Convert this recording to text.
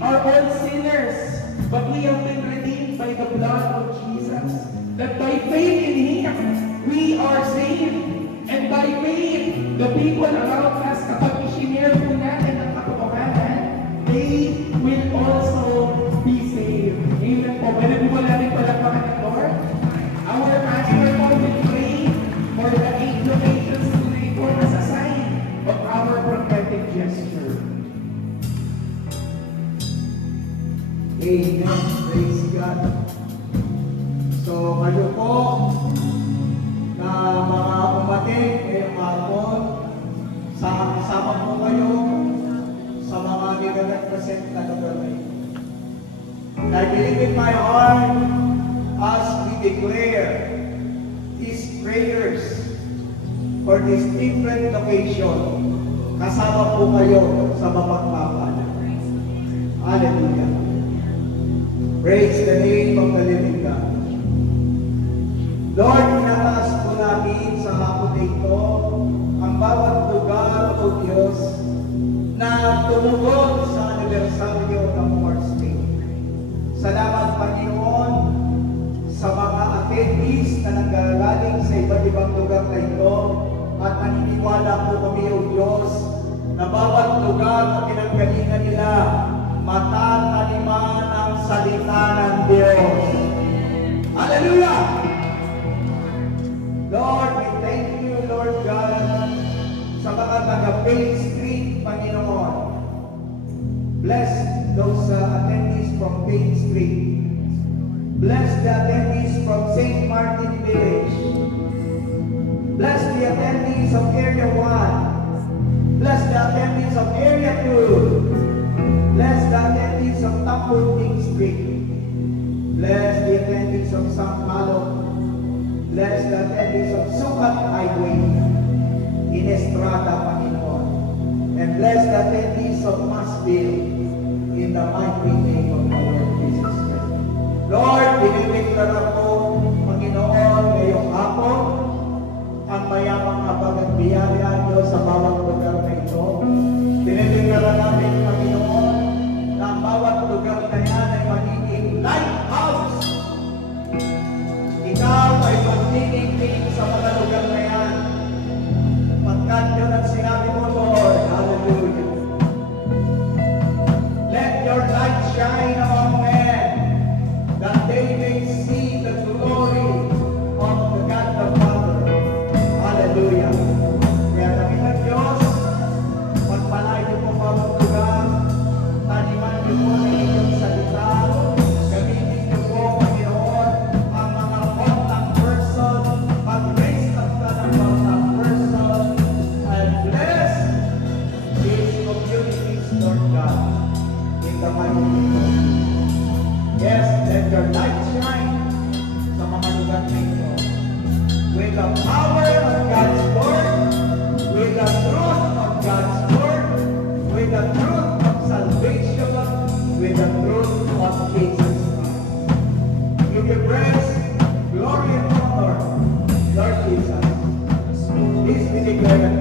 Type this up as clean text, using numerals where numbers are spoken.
are all sinners, but we have been redeemed by the blood of Jesus. That by faith in Him, we are saved. And by faith, the people around us, kapag isinare po natin ang katotohanan, they will also be saved. Amen po. Pwede po ba natin palakpakan ng Lord? Our pastor po will pray for the 8 locations today for as a sign of our prophetic gesture. Amen. Praise God. So, kayo po na mga umating ngayong hapon, kasama po kayo sa mga nire-represent na lugar na ito. I believe in my heart as we declare these prayers for this different location, kasama po kayo sa mapagpapala. Hallelujah. Praise the name of the living God. Lord, inataas po namin sa hapon na ito ang bawat lugar o Diyos na tumugon sa anibersaryo ng Morse Day. Salamat, Panginoon, sa mga attendees na nanggagaling sa iba't ibang lugar na ito at naniniwala po kami, O Diyos, na bawat lugar na pinanggalingan nila matataniman ang salita ng Diyos. Hallelujah! Lord, we thank you, Lord God, sa mga taga-Payne Street, Panginoon. Bless those attendees from Payne Street. Bless the attendees from St. Martin Village. Bless the attendees of Area 1. Bless the attendees of Area 2. Bless the attendees of Tampurting Street. Bless the attendees of St. Malo. Bless the attendees of Sukat Highway in Estrada, Panginoon. And bless the attendees of Masville in the mighty name of the Lord Jesus Christ. Lord, dinideklara po, Panginoon, ngayong hapon, ang mayamang habag at biyaya niyo sa bawat lugar na ito. Dinideklara namin, Panginoon, na ang bawat lugar na yan ay magiging lighthouse. Ikaw ay magtitingting sa mga lugar na yan. Pagkat yun ang sinabi mo, Lord. Hallelujah. Let your light shine among men, that they may see the glory of the God the Father. Hallelujah. Kaya kami ng Diyos, pagpalain niyo po bawat lugar, taniman niyo po ng inyong salita, gamitin niyo po, Panginoon, ang mga contact person, mag-raise up ka ng contact person, and bless these communities, Lord God, in the mighty name of Jesus. Yes, let your light shine sa mga lugar na ito. With the power of God's Word, with the truth of God's Word, with the truth of salvation, with the truth of Jesus Christ. Give you praise, glory, and honor, Lord Jesus. This we declare